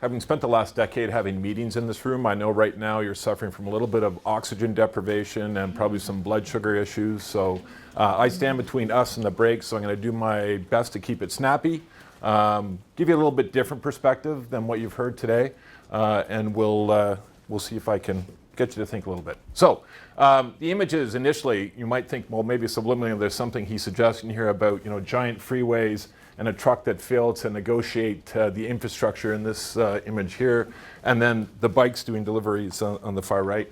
Having spent the last decade having meetings in this room, I know right now you're suffering from a little bit of oxygen deprivation and probably some blood sugar issues. So I stand between us and the break, so I'm going to do my best to keep it snappy, give you a little bit different perspective than what you've heard today, and we'll see if I can get you to think a little bit. So the images initially, you might think, well, maybe subliminally there's something he's suggesting here about, giant freeways and a truck that failed to negotiate the infrastructure in this image here, and then the bikes doing deliveries on the far right.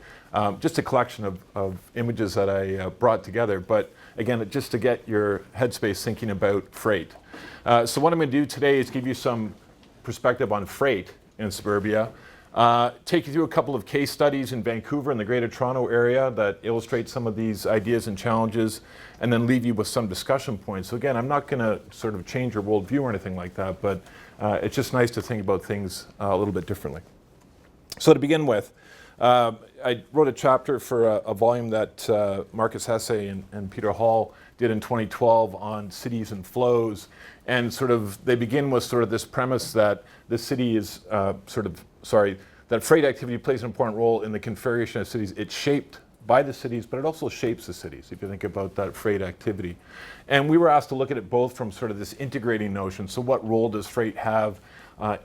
Just a collection of images that I brought together, but again, just to get your headspace thinking about freight. So what I'm going to do today is give you some perspective on freight in suburbia, take you through a couple of case studies in Vancouver and the Greater Toronto area that illustrate some of these ideas and challenges, and then leave you with some discussion points. So again, I'm not going to sort of change your worldview or anything like that, but it's just nice to think about things a little bit differently. So to begin with, I wrote a chapter for a volume that Marcus Hesse and Peter Hall did in 2012 on cities and flows, and they begin with sort of this premise that the city is that freight activity plays an important role in the configuration of cities. It's shaped by the cities, but it also shapes the cities, if you think about that freight activity. And we were asked to look at it both from sort of this integrating notion. So what role does freight have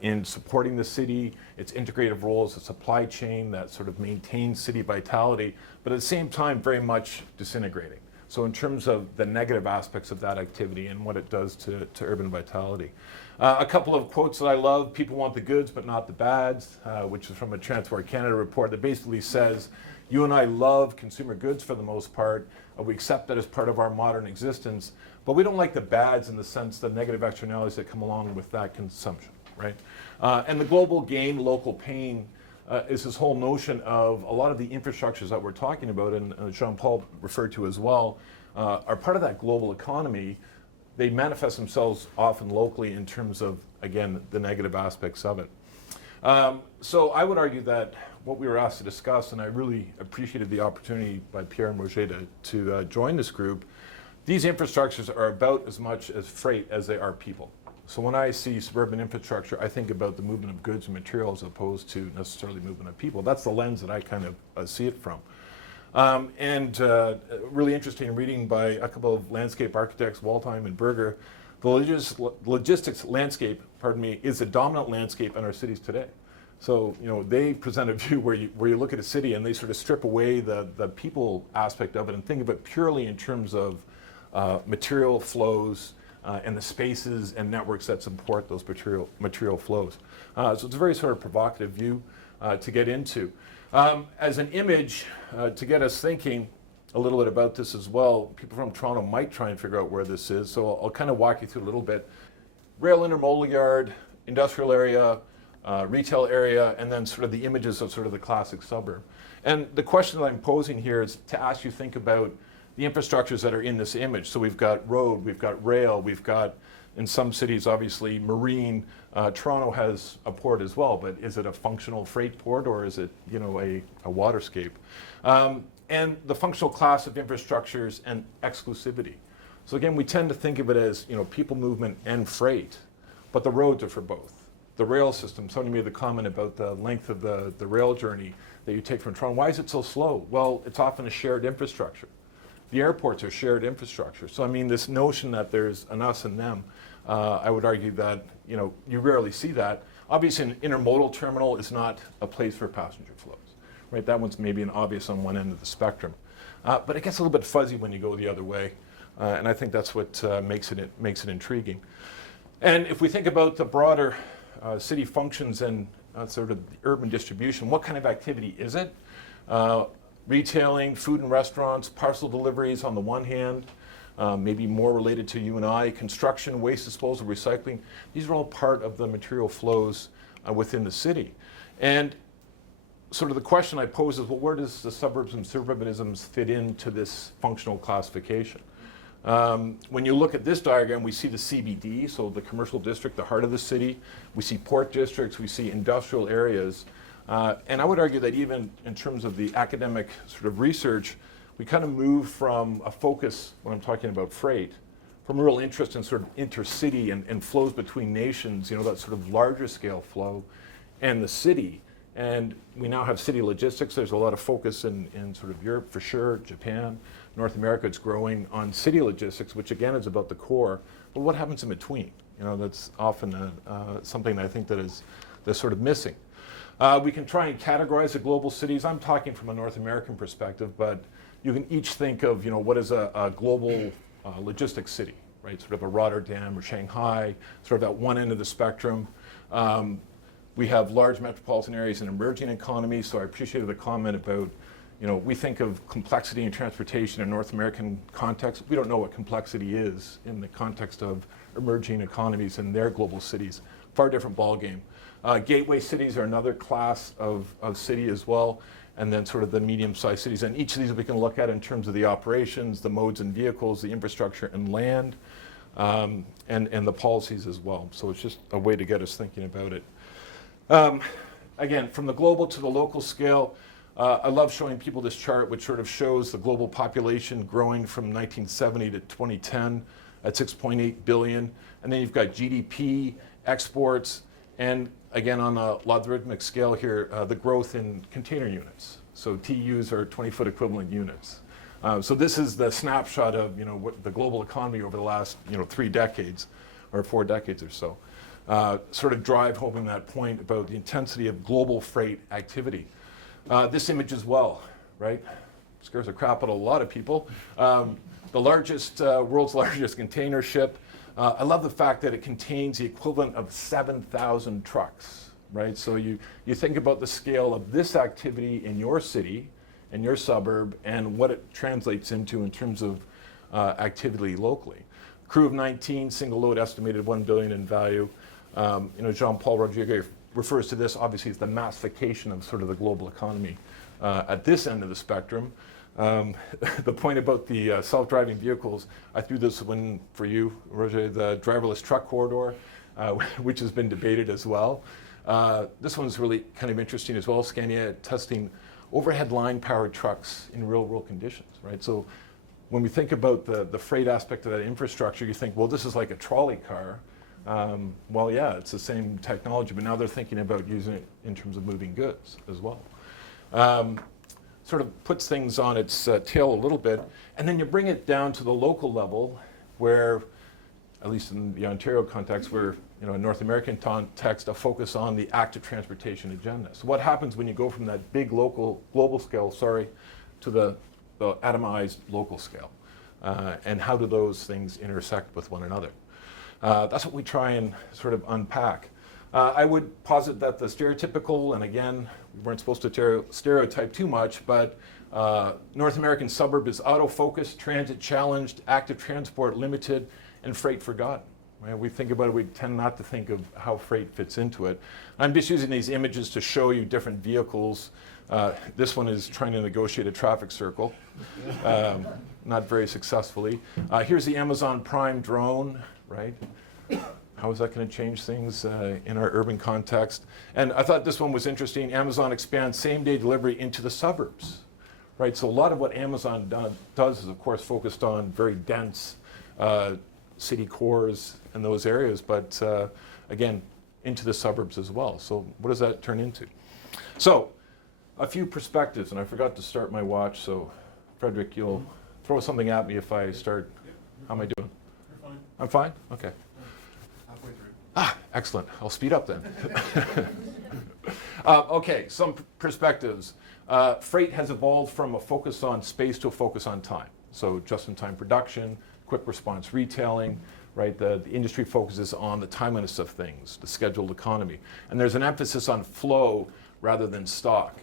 in supporting the city, its integrative role as a supply chain that sort of maintains city vitality, but at the same time very much disintegrating. So in terms of the negative aspects of that activity and what it does to urban vitality. A couple of quotes that I love: people want the goods but not the bads, which is from a Transport Canada report that basically says, you and I love consumer goods for the most part, we accept that as part of our modern existence, but we don't like the bads in the sense, the negative externalities that come along with that consumption, right? And the global gain, local pain, is this whole notion of a lot of the infrastructures that we're talking about, and Jean-Paul referred to as well, are part of that global economy. They manifest themselves often locally in terms of, again, the negative aspects of it. So I would argue that what we were asked to discuss, and I really appreciated the opportunity by Pierre and Roger to join this group, these infrastructures are about as much as freight as they are people. So when I see suburban infrastructure, I think about the movement of goods and materials as opposed to necessarily movement of people. That's the lens that I kind of see it from. Really interesting reading by a couple of landscape architects, Waldheim and Berger. The logistics landscape, is the dominant landscape in our cities today. So, they present a view where you look at a city and they sort of strip away the people aspect of it and think of it purely in terms of material flows, and the spaces and networks that support those material flows. So it's a very sort of provocative view to get into. As an image, to get us thinking a little bit about this as well, people from Toronto might try and figure out where this is, so I'll kind of walk you through a little bit. Rail intermodal yard, industrial area, retail area, and then sort of the images of sort of the classic suburb. And the question that I'm posing here is to ask you to think about the infrastructures that are in this image. So we've got road, we've got rail, we've got, in some cities, obviously, marine. Toronto has a port as well, but is it a functional freight port or is it, a waterscape? And the functional class of infrastructures and exclusivity. So again, we tend to think of it as, people movement and freight, but the roads are for both. The rail system, somebody made the comment about the length of the rail journey that you take from Toronto. Why is it so slow? Well, it's often a shared infrastructure. The airports are shared infrastructure. So this notion that there's an us and them, I would argue that, you rarely see that. Obviously, an intermodal terminal is not a place for passenger flows, right? That one's maybe an obvious on one end of the spectrum. But it gets a little bit fuzzy when you go the other way. And I think that's what makes it intriguing. And if we think about the broader city functions and sort of the urban distribution, what kind of activity is it? Retailing, food and restaurants, parcel deliveries on the one hand, maybe more related to you and I, construction, waste disposal, recycling. These are all part of the material flows within the city. And sort of the question I pose is, well, where does the suburbs and suburbanisms fit into this functional classification? When you look at this diagram, we see the CBD, so the commercial district, the heart of the city. We see port districts, we see industrial areas. And I would argue that even in terms of the academic sort of research, we kind of move from a focus, when I'm talking about freight, from a real interest in sort of intercity and flows between nations, that sort of larger scale flow, and the city. And we now have city logistics. There's a lot of focus in sort of Europe for sure, Japan, North America. It's growing on city logistics, which again is about the core. But what happens in between? You know, that's often something that I think that's sort of missing. We can try and categorize the global cities. I'm talking from a North American perspective, but you can each think of, you know, what is a global logistics city, right? Sort of a Rotterdam or Shanghai, sort of at one end of the spectrum. We have large metropolitan areas and emerging economies, so I appreciated the comment about, you know, we think of complexity in transportation in North American context. We don't know what complexity is in the context of emerging economies and their global cities. Far different ballgame. Gateway cities are another class of city as well, and then sort of the medium-sized cities. And each of these we can look at in terms of the operations, the modes and vehicles, the infrastructure and land, and the policies as well. So it's just a way to get us thinking about it. Again, from the global to the local scale, I love showing people this chart, which sort of shows the global population growing from 1970 to 2010 at 6.8 billion. And then you've got GDP, exports, and again, on a logarithmic scale here, the growth in container units. So TUs are 20-foot equivalent units. So this is the snapshot of, you know, what the global economy over the last, you know, 3 decades or 4 decades or so. Sort of drive home that point about the intensity of global freight activity. This image as well, right? Scares the crap out of a lot of people. The largest, world's largest container ship. I love the fact that it contains the equivalent of 7,000 trucks, right? So you think about the scale of this activity in your city, in your suburb, and what it translates into in terms of activity locally. Crew of 19, single load estimated 1 billion in value. You know, Jean-Paul Rodriguez refers to this obviously as the massification of sort of the global economy at this end of the spectrum. The point about the self-driving vehicles, I threw this one for you, Roger, the driverless truck corridor, which has been debated as well. This one's really kind of interesting as well. Scania testing overhead line-powered trucks in real-world conditions, right? So when we think about the freight aspect of that infrastructure, you think, well, this is like a trolley car. Well, yeah, it's the same technology, but now they're thinking about using it in terms of moving goods as well. Sort of puts things on its tail a little bit, and then you bring it down to the local level where, at least in the Ontario context, where, you know, in North American context, a focus on the active transportation agenda. So what happens when you go from that big global scale, to the atomized local scale? And how do those things intersect with one another? That's what we try and sort of unpack. I would posit that the stereotypical, and again, we weren't supposed to stereotype too much, but North American suburb is auto-focused, transit-challenged, active transport limited, and freight forgotten. Right? We think about it, we tend not to think of how freight fits into it. I'm just using these images to show you different vehicles. This one is trying to negotiate a traffic circle, not very successfully. Here's the Amazon Prime drone, right? How is that going to change things in our urban context? And I thought this one was interesting. Amazon expands same-day delivery into the suburbs, right? So a lot of what Amazon does is, of course, focused on very dense city cores and those areas, but again, into the suburbs as well. So what does that turn into? So a few perspectives, and I forgot to start my watch, so Frederick, you'll throw something at me if I start. How am I doing? You're fine. I'm fine? Okay. Halfway through. Ah, excellent. I'll speed up then. Okay, some perspectives. Freight has evolved from a focus on space to a focus on time. So just-in-time production, quick response retailing, right? The industry focuses on the timeliness of things, the scheduled economy. And there's an emphasis on flow rather than stock.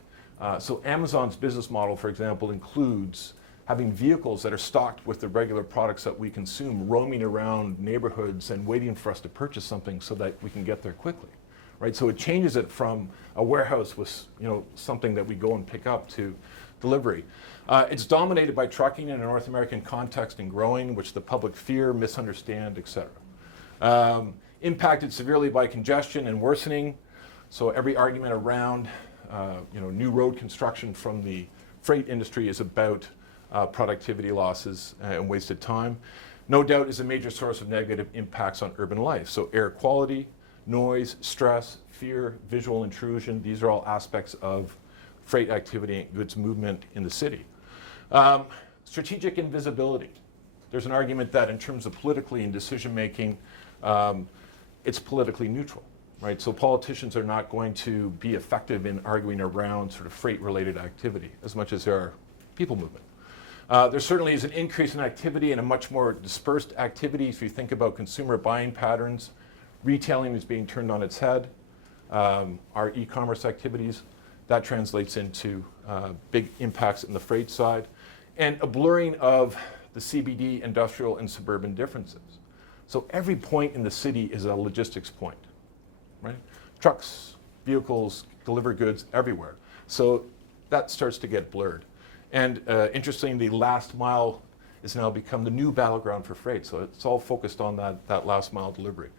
So Amazon's business model, for example, includes having vehicles that are stocked with the regular products that we consume, roaming around neighborhoods and waiting for us to purchase something so that we can get there quickly, right? So it changes it from a warehouse with, you know, something that we go and pick up to delivery. It's dominated by trucking in a North American context and growing, which the public fear, misunderstand, etc. Impacted severely by congestion and worsening. So every argument around new road construction from the freight industry is about productivity losses and wasted time. No doubt is a major source of negative impacts on urban life. So air quality, noise, stress, fear, visual intrusion. These are all aspects of freight activity and goods movement in the city. Strategic invisibility. There's an argument that in terms of politically and decision making, it's politically neutral, right? So politicians are not going to be effective in arguing around sort of freight-related activity as much as there are people movement. There certainly is an increase in activity and a much more dispersed activity. If you think about consumer buying patterns, retailing is being turned on its head. Our e-commerce activities, that translates into big impacts in the freight side. And a blurring of the CBD, industrial, and suburban differences. So every point in the city is a logistics point, right? Trucks, vehicles, deliver goods everywhere. So that starts to get blurred. And interestingly, the last mile has now become the new battleground for freight. So it's all focused on that last mile delivery.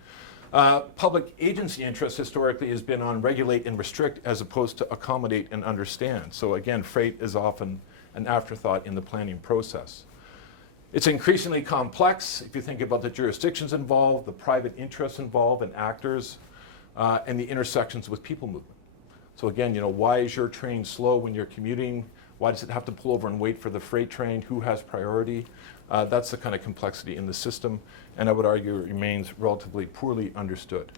Public agency interest historically has been on regulate and restrict as opposed to accommodate and understand. So again, freight is often an afterthought in the planning process. It's increasingly complex if you think about the jurisdictions involved, the private interests involved and actors, and the intersections with people movement. So again, why is your train slow when you're commuting? Why does it have to pull over and wait for the freight train? Who has priority? That's the kind of complexity in the system, and I would argue it remains relatively poorly understood.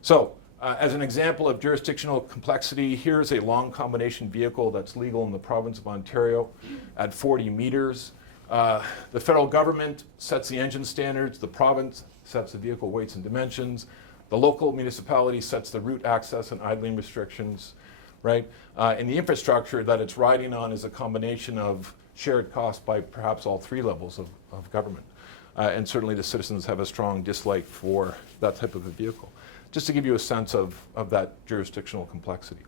So, as an example of jurisdictional complexity, here's a long combination vehicle that's legal in the province of Ontario at 40 meters. The federal government sets the engine standards, the province sets the vehicle weights and dimensions, the local municipality sets the route access and idling restrictions, right? And the infrastructure that it's riding on is a combination of shared costs by perhaps all three levels of government. And certainly the citizens have a strong dislike for that type of a vehicle. Just to give you a sense of that jurisdictional complexity.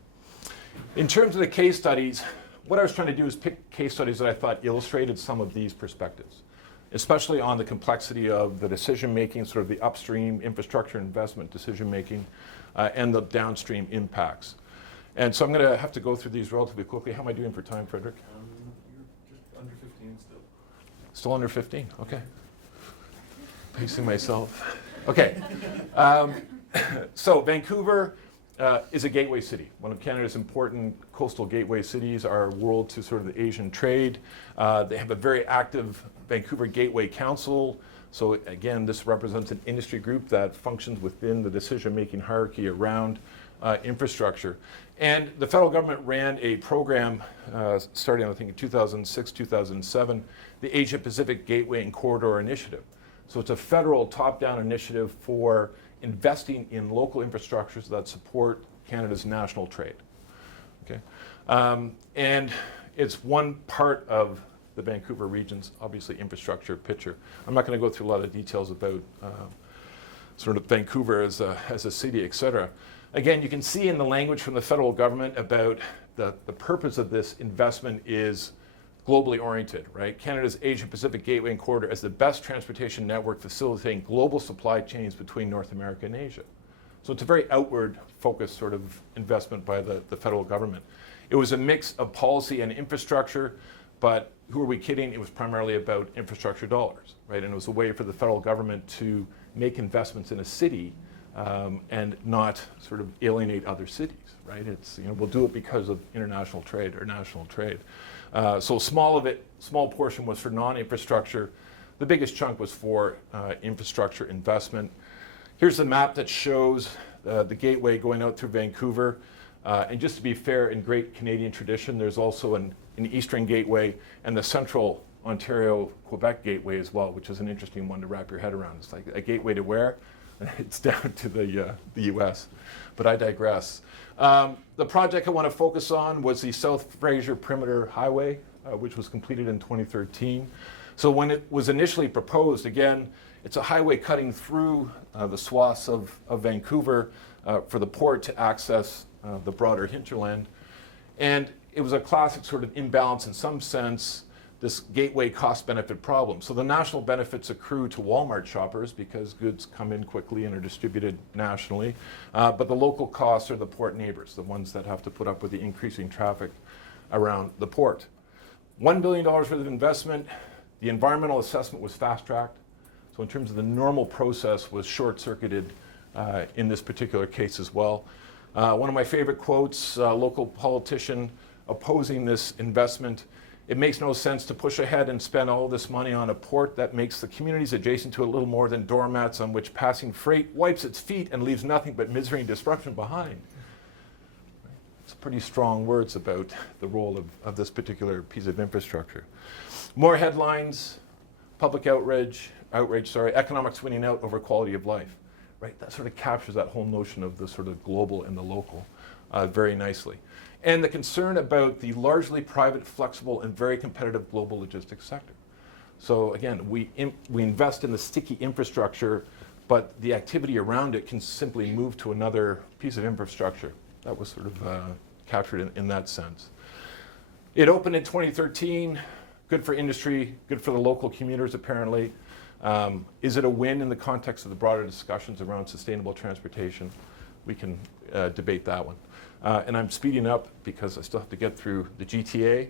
In terms of the case studies, what I was trying to do is pick case studies that I thought illustrated some of these perspectives, especially on the complexity of the decision-making, sort of the upstream infrastructure investment decision-making, and the downstream impacts. And so I'm going to have to go through these relatively quickly. How am I doing for time, Frederick? You're just under 15 still. Still under 15, okay. Pacing myself. Okay. So Vancouver is a gateway city, one of Canada's important coastal gateway cities, our world to sort of the Asian trade. They have a very active Vancouver Gateway Council. So again, this represents an industry group that functions within the decision-making hierarchy around infrastructure. And the federal government ran a program starting, I think, in 2006, 2007, the Asia Pacific Gateway and Corridor Initiative. So it's a federal top-down initiative for investing in local infrastructures that support Canada's national trade. Okay, and it's one part of the Vancouver region's obviously infrastructure picture. I'm not going to go through a lot of details about sort of Vancouver as a city, et cetera. Again, you can see in the language from the federal government about the purpose of this investment is globally oriented, right? Canada's Asia-Pacific Gateway and Corridor as the best transportation network facilitating global supply chains between North America and Asia. So it's a very outward-focused sort of investment by the federal government. It was a mix of policy and infrastructure, but who are we kidding? It was primarily about infrastructure dollars, right? And it was a way for the federal government to make investments in a city and not sort of alienate other cities, right? It's, we'll do it because of international trade or national trade. So small portion was for non-infrastructure. The biggest chunk was for infrastructure investment. Here's the map that shows the gateway going out through Vancouver. And just to be fair, in great Canadian tradition, there's also an eastern gateway and the central Ontario-Quebec gateway as well, which is an interesting one to wrap your head around. It's like a gateway to where? It's down to the US, but I digress. The project I want to focus on was the South Fraser Perimeter Highway, which was completed in 2013. So when it was initially proposed, again, it's a highway cutting through the swaths of Vancouver for the port to access the broader hinterland. And it was a classic sort of imbalance in some sense, this gateway cost-benefit problem. So the national benefits accrue to Walmart shoppers because goods come in quickly and are distributed nationally. But the local costs are the port neighbors, the ones that have to put up with the increasing traffic around the port. $1 billion worth of investment. The environmental assessment was fast-tracked. So in terms of the normal process was short-circuited in this particular case as well. One of my favorite quotes, local politician opposing this investment: "It makes no sense to push ahead and spend all this money on a port that makes the communities adjacent to it little more than doormats on which passing freight wipes its feet and leaves nothing but misery and destruction behind." It's pretty strong words about the role of this particular piece of infrastructure. More headlines: public outrage, economics winning out over quality of life. Right, that sort of captures that whole notion of the sort of global and the local very nicely. And the concern about the largely private, flexible, and very competitive global logistics sector. So again, we invest in the sticky infrastructure, but the activity around it can simply move to another piece of infrastructure. That was sort of captured in that sense. It opened in 2013, good for industry, good for the local commuters apparently. Is it a win in the context of the broader discussions around sustainable transportation? We can debate that one. And I'm speeding up because I still have to get through the GTA.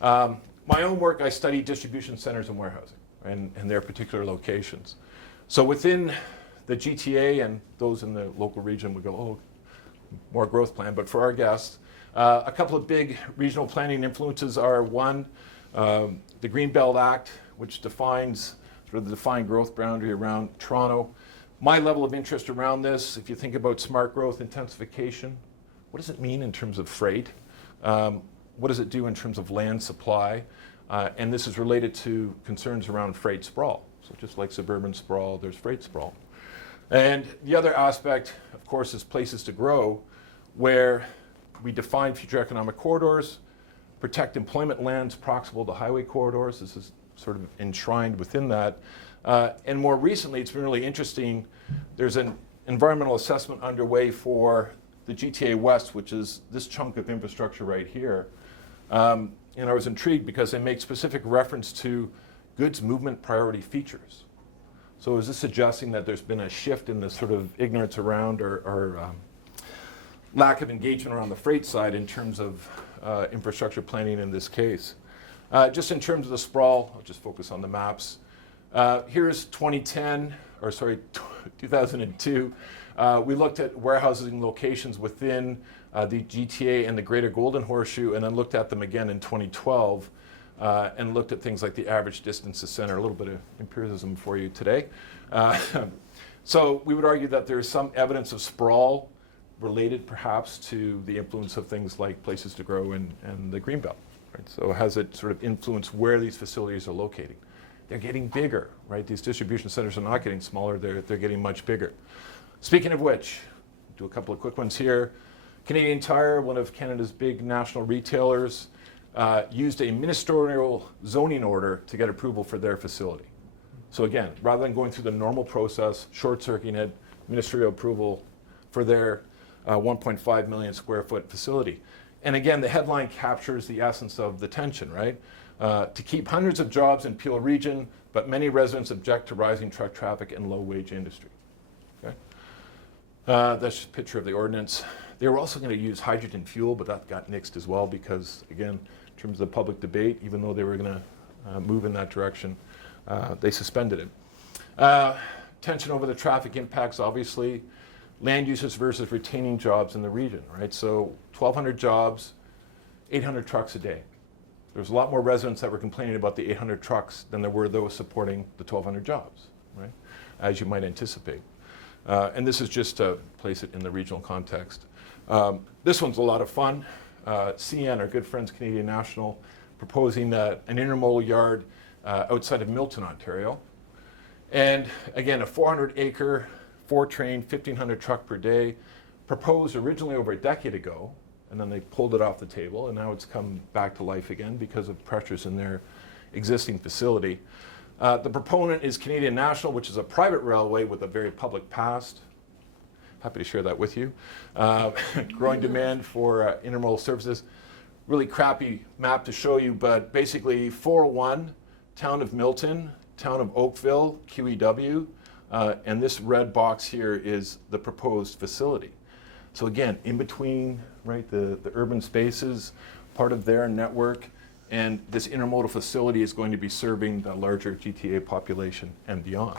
My own work, I study distribution centers and warehousing and their particular locations. So within the GTA, and those in the local region would go, oh, more growth plan. But for our guests, a couple of big regional planning influences are: one, the Greenbelt Act, which defines sort of the defined growth boundary around Toronto. My level of interest around this, if you think about smart growth intensification, what does it mean in terms of freight? What does it do in terms of land supply? And this is related to concerns around freight sprawl. So just like suburban sprawl, there's freight sprawl. And the other aspect, of course, is places to grow, where we define future economic corridors, protect employment lands proximal to highway corridors. This is sort of enshrined within that. And more recently, it's been really interesting. There's an environmental assessment underway for the GTA West, which is this chunk of infrastructure right here. And I was intrigued because they make specific reference to goods movement priority features. So is this suggesting that there's been a shift in the sort of ignorance around or lack of engagement around the freight side in terms of infrastructure planning in this case? Just in terms of the sprawl, I'll just focus on the maps. Here's 2002. We looked at warehousing locations within the GTA and the Greater Golden Horseshoe, and then looked at them again in 2012, and looked at things like the average distance to center. A little bit of empiricism for you today. So we would argue that there's some evidence of sprawl related perhaps to the influence of things like places to grow and the Greenbelt. Right? So has it sort of influenced where these facilities are located? They're getting bigger, right? These distribution centers are not getting smaller, they're getting much bigger. Speaking of which, do a couple of quick ones here. Canadian Tire, one of Canada's big national retailers, used a ministerial zoning order to get approval for their facility. So again, rather than going through the normal process, short-circuiting it, ministerial approval for their 1.5 million square foot facility. And again, the headline captures the essence of the tension, right? To keep hundreds of jobs in Peel region, but many residents object to rising truck traffic and low-wage industry. Okay? That's just a picture of the ordinance. They were also going to use hydrogen fuel, but that got nixed as well because, again, in terms of the public debate, even though they were going to move in that direction, they suspended it. Tension over the traffic impacts, obviously. Land uses versus retaining jobs in the region, right? So 1,200 jobs, 800 trucks a day. There's a lot more residents that were complaining about the 800 trucks than there were those supporting the 1,200 jobs, right? As you might anticipate. And this is just to place it in the regional context. This one's a lot of fun. CN, our good friends, Canadian National, proposing an intermodal yard outside of Milton, Ontario. And again, a 400-acre, 4-train, 1,500 truck per day, proposed originally over a decade ago, and then they pulled it off the table, and now it's come back to life again because of pressures in their existing facility. The proponent is Canadian National, which is a private railway with a very public past. Happy to share that with you. Growing demand for intermodal services. Really crappy map to show you, but basically 401, town of Milton, town of Oakville, QEW, and this red box here is the proposed facility. So again, in between, right, the urban spaces, part of their network, and this intermodal facility is going to be serving the larger GTA population and beyond.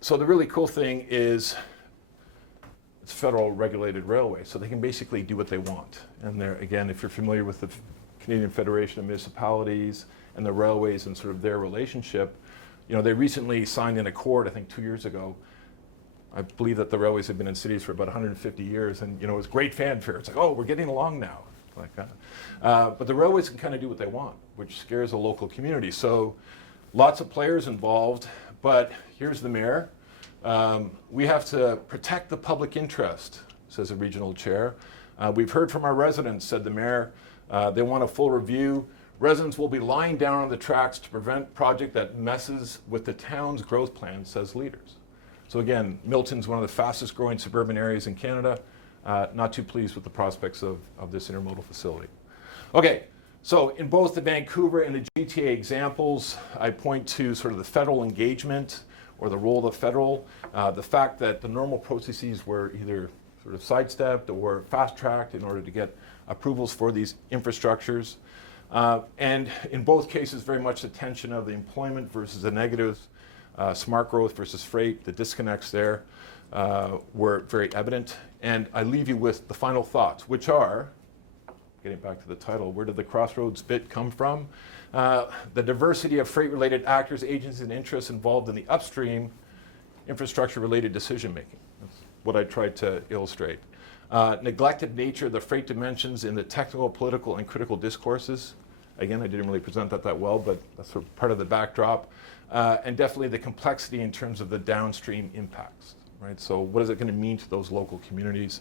So the really cool thing is it's a federal regulated railway, so they can basically do what they want. And there, again, if you're familiar with the Canadian Federation of Municipalities and the railways and sort of their relationship, they recently signed an accord, I think 2 years ago. I believe that the railways have been in cities for about 150 years, and it was great fanfare. It's like, oh, we're getting along now, like that. But the railways can kind of do what they want, which scares the local community. So lots of players involved, but here's the mayor. We have to protect the public interest, says the regional chair. We've heard from our residents, said the mayor. They want a full review. Residents will be lying down on the tracks to prevent project that messes with the town's growth plan, says leaders. So again, Milton's one of the fastest growing suburban areas in Canada. Not too pleased with the prospects of this intermodal facility. Okay, so in both the Vancouver and the GTA examples, I point to sort of the federal engagement or the role of the federal, the fact that the normal processes were either sort of sidestepped or fast-tracked in order to get approvals for these infrastructures. And in both cases, very much the tension of the employment versus the negatives, smart growth versus freight, the disconnects there were very evident. And I leave you with the final thoughts, which are, getting back to the title, where did the Crossroads bit come from? The diversity of freight-related actors, agencies, and interests involved in the upstream infrastructure-related decision-making. That's what I tried to illustrate. Neglected nature of the freight dimensions in the technical, political, and critical discourses. Again, I didn't really present that well, but that's sort of part of the backdrop. And definitely the complexity in terms of the downstream impacts, right? So what is it going to mean to those local communities?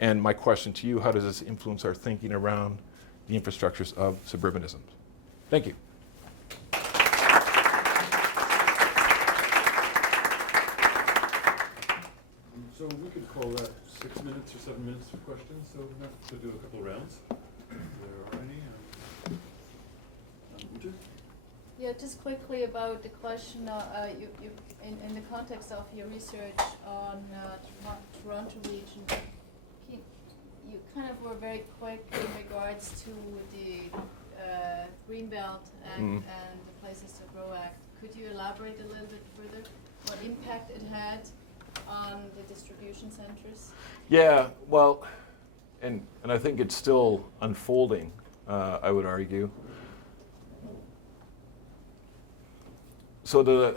And my question to you, how does this influence our thinking around the infrastructures of suburbanism? Thank you. So we could call that 6 minutes or 7 minutes for questions, so we have to do a couple rounds. If there are any. Ute? Yeah, just quickly about the question, in the context of your research on Toronto region, you kind of were very quick in regards to the Greenbelt and the Places to Grow Act. Could you elaborate a little bit further what impact it had on the distribution centers? Yeah, well, and I think it's still unfolding, I would argue. So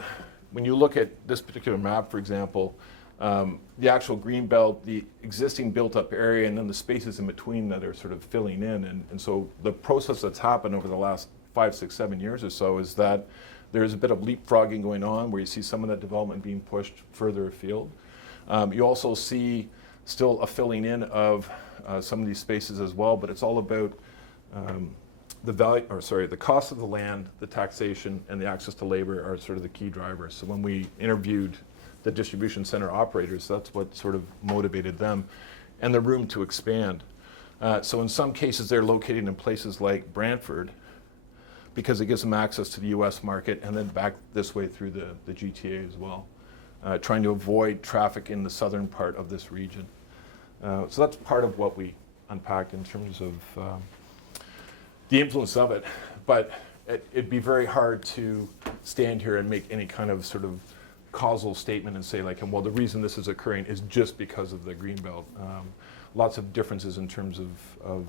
when you look at this particular map, for example, the actual green belt, the existing built-up area, and then the spaces in between that are sort of filling in. And so the process that's happened over the last 5, 6, 7 years or so is that there's a bit of leapfrogging going on where you see some of that development being pushed further afield. You also see still a filling in of some of these spaces as well, but it's all about the cost of the land, the taxation, and the access to labor are sort of the key drivers. So when we interviewed the distribution center operators, that's what sort of motivated them, and the room to expand. So in some cases, they're located in places like Brantford because it gives them access to the US market and then back this way through the GTA as well, trying to avoid traffic in the southern part of this region. So that's part of what we unpacked in terms of the influence of it, but it'd be very hard to stand here and make any kind of sort of causal statement and say like, well, the reason this is occurring is just because of the Greenbelt. Lots of differences in terms of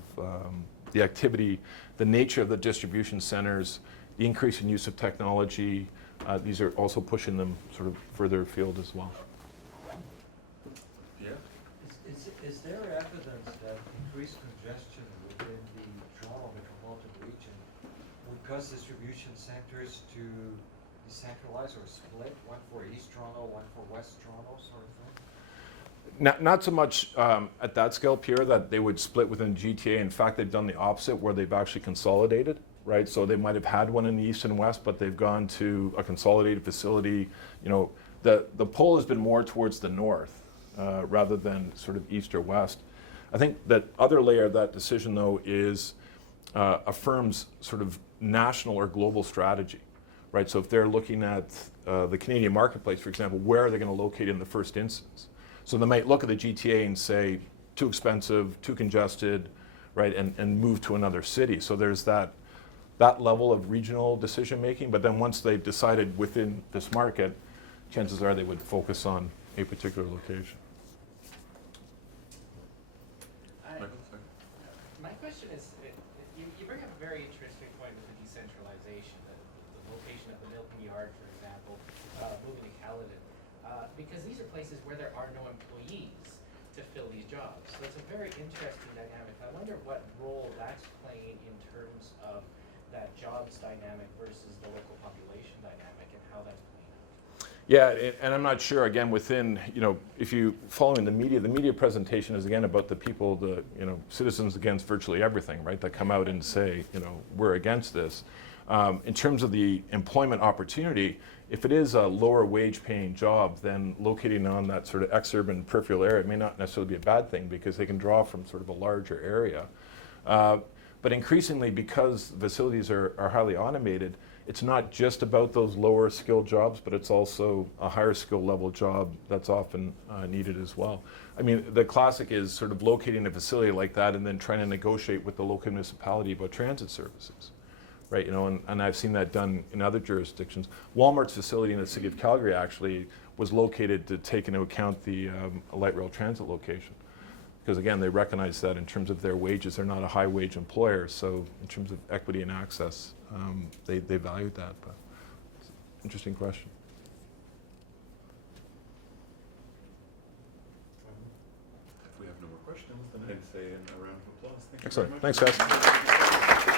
the activity, the nature of the distribution centers, the increase in use of technology. These are also pushing them sort of further afield as well. Yeah. Is there evidence that increased congestion within the Toronto metropolitan region would cause distribution centers to decentralize or split, one for East Toronto, one for West Toronto, sort of thing? Not so much at that scale, Pierre, that they would split within GTA. In fact, they've done the opposite, where they've actually consolidated, right? So they might have had one in the east and west, but they've gone to a consolidated facility. The pull has been more towards the north rather than sort of east or west. I think that other layer of that decision, though, is a firm's sort of national or global strategy, right? So if they're looking at the Canadian marketplace, for example, where are they going to locate in the first instance? So they might look at the GTA and say, too expensive, too congested, right, and move to another city. So there's that level of regional decision making, but then once they've decided within this market, chances are they would focus on a particular location. My question is, you bring up a very interesting point with the decentralization, the location of the Milton Yard, for example, moving to Caledon, because these are places where there are no employees to fill these jobs. So it's a very interesting dynamic. I wonder what role that's playing in terms of that jobs dynamic versus the local population dynamic and how that's playing out. Yeah, and I'm not sure, again, within, if you following the media presentation is again about the people, citizens against virtually everything, right, that come out and say, we're against this. In terms of the employment opportunity, if it is a lower wage paying job, then locating on that sort of ex-urban peripheral area may not necessarily be a bad thing because they can draw from sort of a larger area. But increasingly, because facilities are highly automated, it's not just about those lower skilled jobs, but it's also a higher skill level job that's often needed as well. I mean, the classic is sort of locating a facility like that and then trying to negotiate with the local municipality about transit services. Right, and I've seen that done in other jurisdictions. Walmart's facility in the city of Calgary actually was located to take into account the light rail transit location. Because again, they recognize that in terms of their wages, they're not a high wage employer. So in terms of equity and access, they valued that. But it's an interesting question. If we have no more questions, then I'd say a round of applause. Thank you Excellent. very much. Thanks, guys.